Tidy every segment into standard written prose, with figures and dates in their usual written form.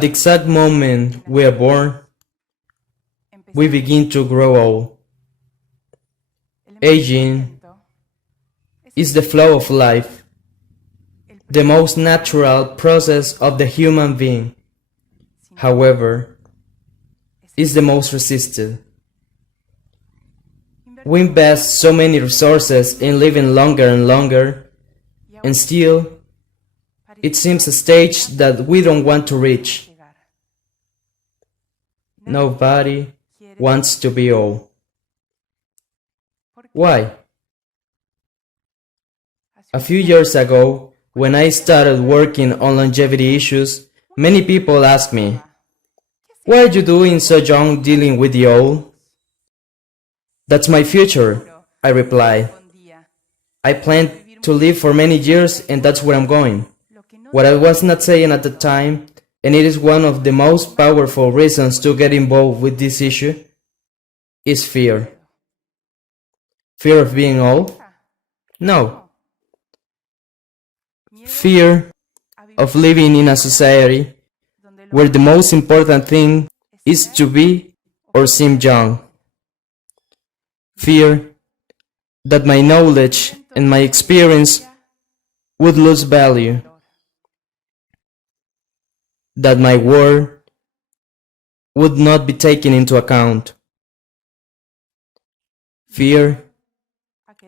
At the exact moment we are born, we begin to grow old. Aging is the flow of life, the most natural process of the human being. However, is the most resisted. We invest so many resources in living longer and longer, and still, it seems a stage that we don't want to reach. Nobody wants to be old. Why? A few years ago, when I started working on longevity issues, many people asked me, "Why are you doing so young dealing with the old?" "That's my future," I replied. "I plan to live for many years and that's where I'm going." What I was not saying at the time, and it is one of the most powerful reasons to get involved with this issue, is fear. Fear of being old? No. Fear of living in a society where the most important thing is to be or seem young. Fear that my knowledge and my experience would lose value, that my word would not be taken into account. Fear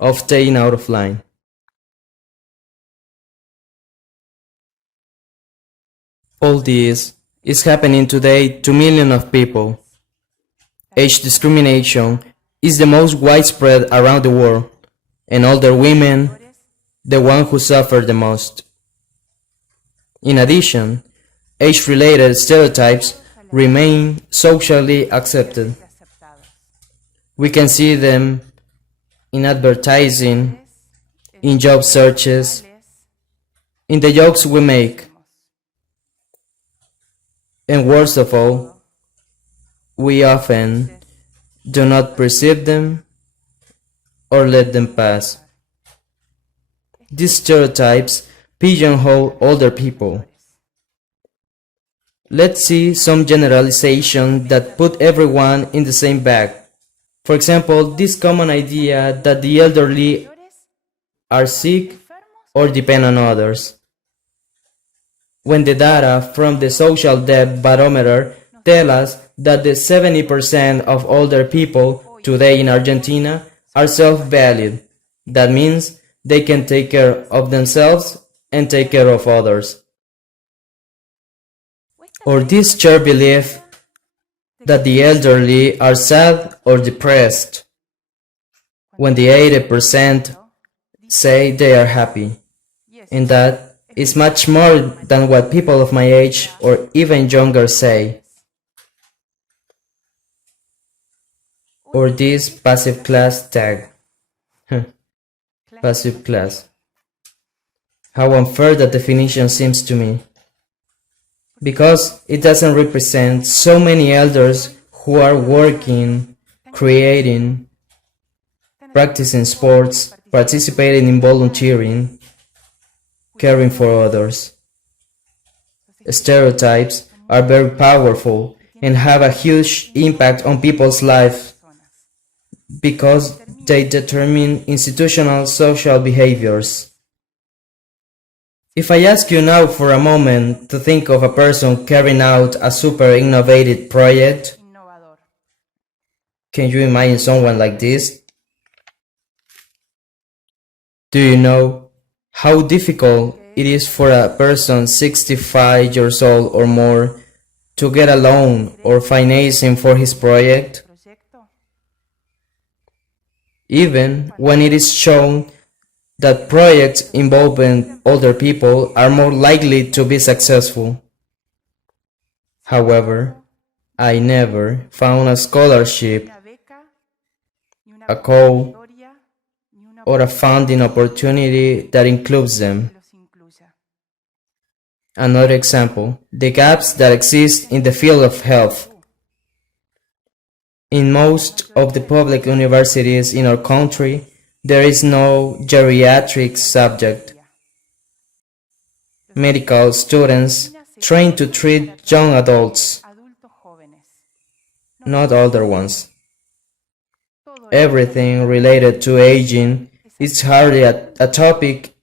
of staying out of line. All this is happening today to millions of people. Age discrimination is the most widespread around the world, and older women, the ones who suffer the most. In addition, age-related stereotypes remain socially accepted. We can see them in advertising, in job searches, in the jokes we make. And worst of all, we often do not perceive them or let them pass. These stereotypes pigeonhole older people. Let's see some generalization that put everyone in the same bag. For example, this common idea that the elderly are sick or depend on others. When the data from the social debt barometer tell us that the 70% of older people today in Argentina are self-valued, that means they can take care of themselves and take care of others. Or this shared belief that the elderly are sad or depressed, when the 80% say they are happy, and that is much more than what people of my age or even younger say. Or this passive class tag. Passive class. How unfair that definition seems to me. Because it doesn't represent so many elders who are working, creating, practicing sports, participating in volunteering, caring for others. Stereotypes are very powerful and have a huge impact on people's lives because they determine institutional social behaviors. If I ask you now for a moment to think of a person carrying out a super innovative project, can you imagine someone like this? Do you know how difficult it is for a person 65 years old or more to get a loan or financing for his project? Even when it is shown that projects involving older people are more likely to be successful. However, I never found a scholarship, a call, or a funding opportunity that includes them. Another example, the gaps that exist in the field of health. In most of the public universities in our country, there is no geriatric subject. Medical students trained to treat young adults, not older ones. Everything related to aging is hardly a topic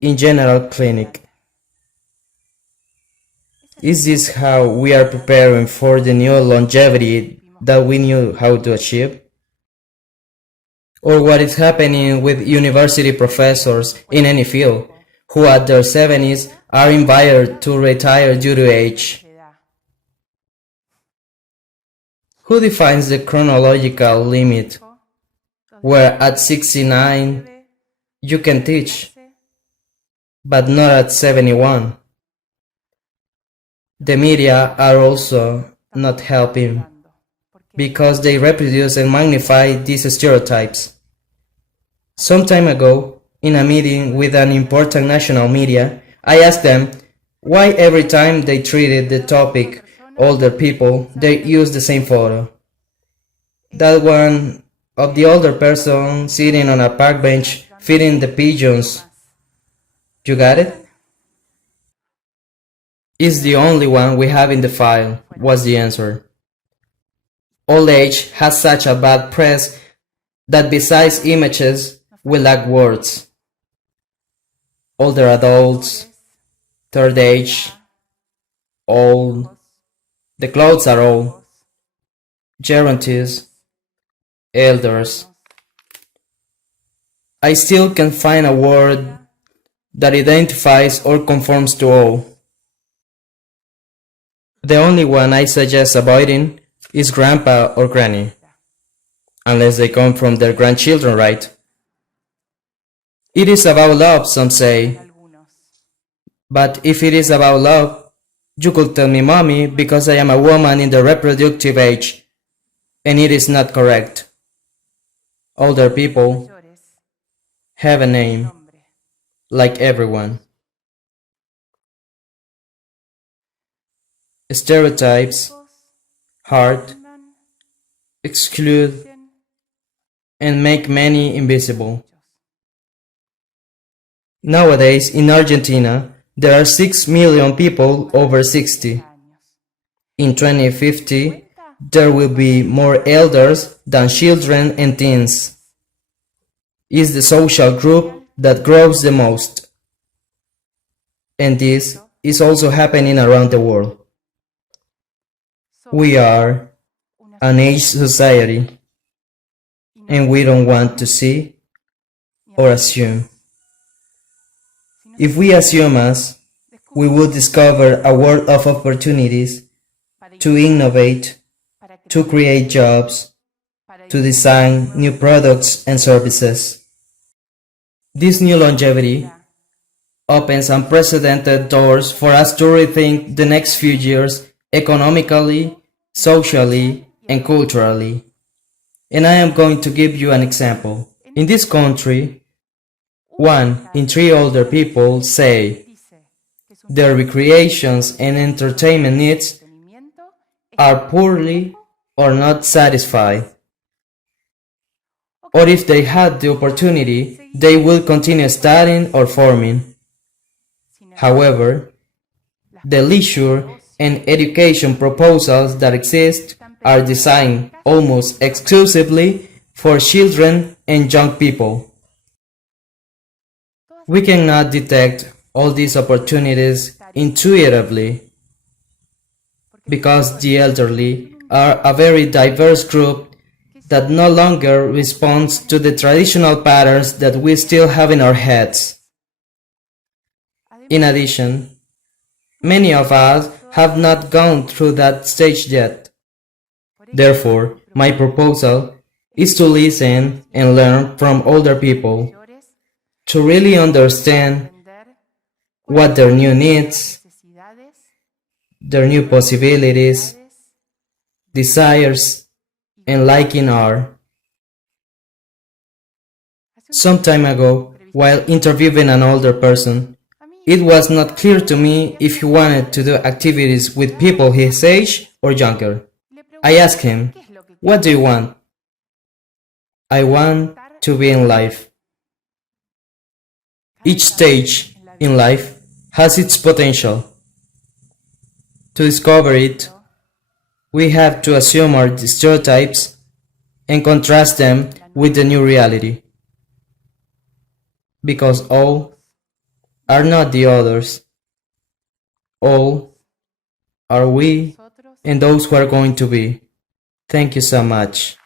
in general clinic. Is this how we are preparing for the new longevity that we knew how to achieve? Or what is happening with university professors in any field who at their 70s are invited to retire due to age? Who defines the chronological limit where at 69 you can teach, but not at 71? The media are also not helping because they reproduce and magnify these stereotypes. Some time ago, in a meeting with an important national media, I asked them why every time they treated the topic older people, they used the same photo. That one of the older person sitting on a park bench feeding the pigeons. You got it? Is the only one we have in the file, was the answer. Old age has such a bad press that besides images, we lack words. Older adults, third age, old, the clothes are old, geronties, elders. I still can find a word that identifies or conforms to all. The only one I suggest avoiding is grandpa or granny, unless they come from their grandchildren, right? It is about love, some say. But if it is about love, you could tell me mommy because I am a woman in the reproductive age, and it is not correct. Older people have a name, like everyone. Stereotypes, hurt, exclude, and make many invisible. Nowadays, in Argentina, there are 6 million people over 60. In 2050, there will be more elders than children and teens. It's the social group that grows the most. And this is also happening around the world. We are an aged society, and we don't want to see or assume. If we assume us, we will discover a world of opportunities to innovate, to create jobs, to design new products and services. This new longevity opens unprecedented doors for us to rethink the next few years economically, socially, and culturally. And I am going to give you an example. In this country, 1 in 3 older people say their recreations and entertainment needs are poorly or not satisfied. Or if they had the opportunity, they will continue studying or forming. However, the leisure and education proposals that exist are designed almost exclusively for children and young people. We cannot detect all these opportunities intuitively because the elderly are a very diverse group that no longer responds to the traditional patterns that we still have in our heads. In addition, many of us have not gone through that stage yet. Therefore, my proposal is to listen and learn from older people, to really understand what their new needs, their new possibilities, desires, and liking are. Some time ago, while interviewing an older person, it was not clear to me if he wanted to do activities with people his age or younger. I asked him, "What do you want?" "I want to be in life." Each stage in life has its potential. To discover it, we have to assume our stereotypes and contrast them with the new reality. Because all are not the others. All are we and those who are going to be. Thank you so much.